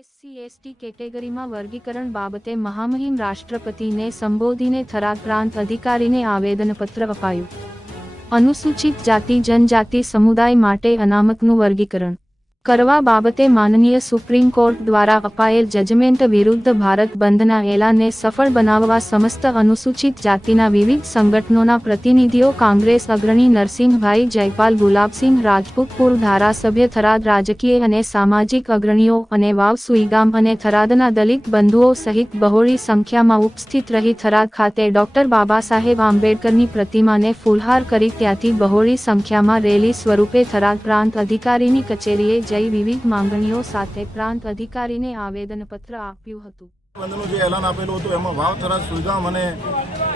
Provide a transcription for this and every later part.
SC/ST કેટેગરીમાં વર્ગીકરણ બાબતે મહામહિમ રાષ્ટ્રપતિને સંબોધીને થરાદ પ્રાંત અધિકારીને આવેદનપત્ર અપાયું। અનુસૂચિત જાતિ જનજાતિ સમુદાય માટે અનામતનું વર્ગીકરણ કરવા બાબતે માનનીય સુપ્રીમ કોર્ટ દ્વારા અપાયેલ જજમેન્ટ વિરુદ્ધ ભારત બંધના એલાનને સફળ બનાવવા સમસ્ત અનુસૂચિત જાતિના વિવિધ સંગઠનોના પ્રતિનિધિઓ કોંગ્રેસ અગ્રણી નરસિંહભાઈ જયપાલ ગુલાબસિંહ રાજપૂત પૂર્વ ધારાસભ્ય થરાદ રાજકીય અને સામાજિક અગ્રણીઓ અને વાવ સુઈગામ અને થરાદના દલિત બંધુઓ સહિત બહોળી સંખ્યામાં ઉપસ્થિત રહી થરાદ ખાતે ડોક્ટર બાબા સાહેબ આંબેડકરની પ્રતિમાને ફૂલહાર કરી ત્યાંથી બહોળી સંખ્યામાં રેલી સ્વરૂપે થરાદ પ્રાંત અધિકારીની કચેરીએ જઈ વિવિધ માંગણીઓ સાથે પ્રાંત અધિકારીને આવેદનપત્ર આપ્યું હતું। બંધનું જે એલાન આપેલું હતું એમાં વાવ થરાદ સુઈગામ અને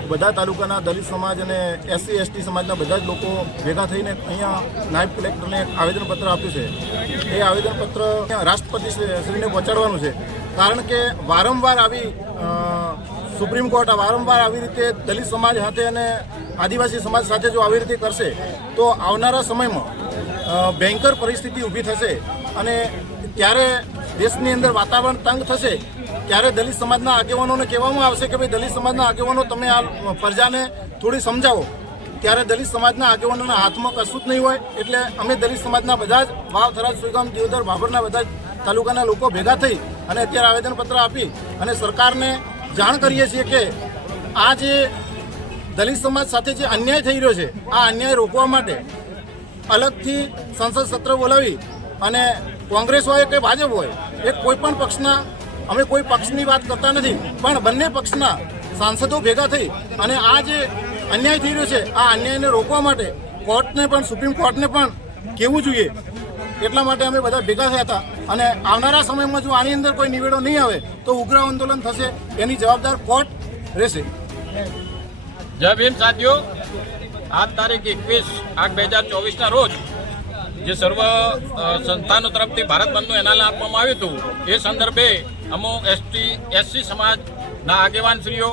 બધા તાલુકાના દલિત સમાજ અને SC/ST સમાજના બધા જ લોકો ભેગા થઈને અહીંયા નાયબ કલેક્ટરને આવેદનપત્ર આપ્યું છે। એ આવેદનપત્ર રાષ્ટ્રપતિ શ્રીને પહોંચાડવાનું છે, કારણ કે વારંવાર આવી સુપ્રીમ કોર્ટ વારંવાર આવી રીતે દલિત સમાજ સાથે અને આદિવાસી સમાજ સાથે જો આવી રીતે કરશે તો આવનારા સમયમાં ભયંકર પરિસ્થિતિ ઊભી થશે અને ત્યારે દેશની અંદર વાતાવરણ તંગ થશે। ત્યારે દલિત સમાજના આગેવાનોને કહેવામાં આવશે કે ભાઈ દલિત સમાજના આગેવાનો તમે આ પ્રજાને થોડી સમજાવો, ત્યારે દલિત સમાજના આગેવાનોના હાથમાં કશું જ નહીં હોય। એટલે અમે દલિત સમાજના બધા જ વાવ થરાદ સુઈગામ દિયોદર ભાભરના બધા જ તાલુકાના લોકો ભેગા થઈ અને અત્યારે આવેદનપત્ર આપી અને સરકારને જાણ કરીએ છીએ કે આ જે દલિત સમાજ સાથે જે અન્યાય થઈ રહ્યો છે આ અન્યાય રોકવા માટે અલગથી સંસદ સત્ર બોલાવી અને કોંગ્રેસ હોય કે ભાજપ હોય એ કોઈ પણ પક્ષના અમે કોઈ પક્ષની વાત કરતા નથી, પણ બંને પક્ષના સાંસદો ભેગા થઈ અને આ જે અન્યાય થઈ રહ્યો છે આ અન્યાયને રોકવા માટે કોર્ટને પણ સુપ્રીમ કોર્ટને પણ કહેવું જોઈએ। એટલા માટે અમે બધા ભેગા થયા હતા અને આવનારા સમયમાં જો આની અંદર કોઈ નિવેડો નહીં આવે તો ઉગ્ર આંદોલન થશે, એની જવાબદાર કોર્ટ રહેશે। જય ભીમ સાથીઓ, આજ તારીખ 21/8/2024ના રોજ જે સર્વ સંસ્થાનો તરફથી ભારત બંધનું એલાન આપવામાં આવ્યું હતું એ સંદર્ભે અમો SC સમાજના આગેવાનશ્રીઓ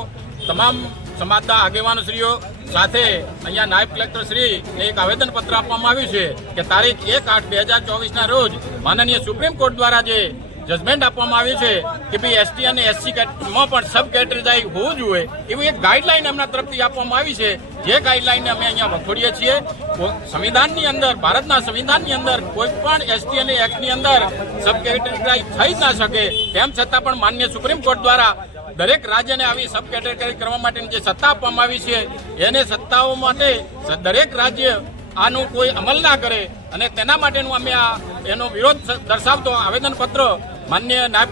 તમામ સમાજના આગેવાનશ્રીઓ સાથે અહીંયા નાયબ કલેક્ટર શ્રીને એક આવેદનપત્ર આપવામાં આવ્યું છે કે તારીખ 1/8/2024ના રોજ માનનીય સુપ્રીમ કોર્ટ દ્વારા જે જજમેન્ટ આપવામાં આવ્યું છે કે ભાઈ ST અને SC માં પણ સબ કેટેગરી હોવું જોઈએ એવી એક ગાઈડલાઈન એમના તરફથી આપવામાં આવી છે। જે ગાઈડલાઈનને અમે અહીંયા વખોડીએ છીએ। સંવિધાનની અંદર, ભારતના સંવિધાનની અંદર કોઈ પણ ST અને X ની અંદર સબ કેટેગરી થઈ જ ના શકે, તેમ છતાં પણ માન્ય સુપ્રીમ કોર્ટ દ્વારા દરેક રાજ્યને આવી સબ કેટેગરી કરવા માટેની જે સત્તા આપવામાં આવી છે એને સત્તાઓ માટે દરેક રાજ્ય આનું કોઈ અમલ ના કરે અને તેના માટેનું અમે એનો વિરોધ દર્શાવતો આવેદનપત્ર માન્ય નાયબ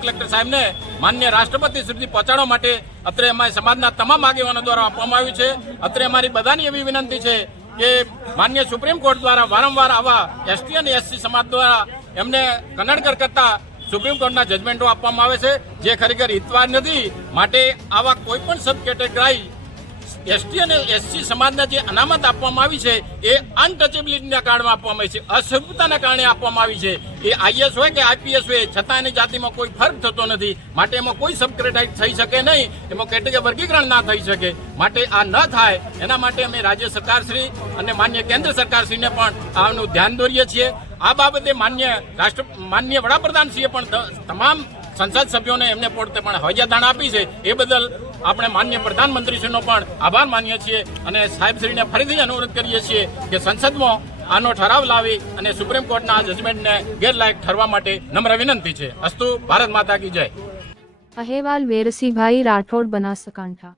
કલેક્ટર સાહેબને માન્ય રાષ્ટ્રપતિ સુધી પહોંચાડવા માટે અત્રે અમારી સમાજના તમામ આગેવાનો દ્વારા આપવામાં આવ્યું છે। અત્રે અમારી બધાની એવી વિનંતી છે કે માન્ય સુપ્રીમ કોર્ટ દ્વારા વારંવાર આવા ST અને SC સમાજ દ્વારા એમને કન્નડ કરતા સુપ્રીમ કોર્ટના જજમેન્ટો આપવામાં આવે છે જે ખરેખર હિતવાર નથી। માટે આવા કોઈ પણ સબ કેટેગરી ST અને SC સમાજના જે અનામત આપવામાં આવી છે એ અનટચેબિલિટીના કારણે આપવામાં આવી છે, અસભ્યતાના કારણે આપવામાં આવી છે। એ IS હોય કે IPS હોય છતાં એની જાતિમાં કોઈ ફરક થતો નથી, માટે એમાં કોઈ સબ કેટેગરી થઈ શકે નહીં, એમાં કેટેગરી વર્ગીકરણ ના થઈ શકે। માટે આ ન થાય એના માટે અમે રાજ્ય સરકારશ્રી અને માન્ય કેન્દ્ર સરકારશ્રીને પણ આનું ધ્યાન દોરીએ છીએ। આ બાબતે માન્ય વડાપ્રધાનશ્રીએ પણ તમામ સંસદ સભ્યોને એમને પોતે પણ હવાજાદાણ આપી છે, એ બદલ આપણે માન્ય પ્રધાનમંત્રીશ્રીનો પણ આભાર માનીએ છીએ અને સાહેબશ્રીને ફરીથી અનુરોધ કરીએ છીએ કે સંસદમાં આનો ઠરાવ લાવી અને સુપ્રીમ કોર્ટના જજમેન્ટને ગેરલાયક ઠરવા માટે નમ્ર વિનંતી છે। અસ્તુ, ભારત માતા કી જય। અહેવાલ વેરસીભાઈ રાઠોડ, બનાસકાંઠા।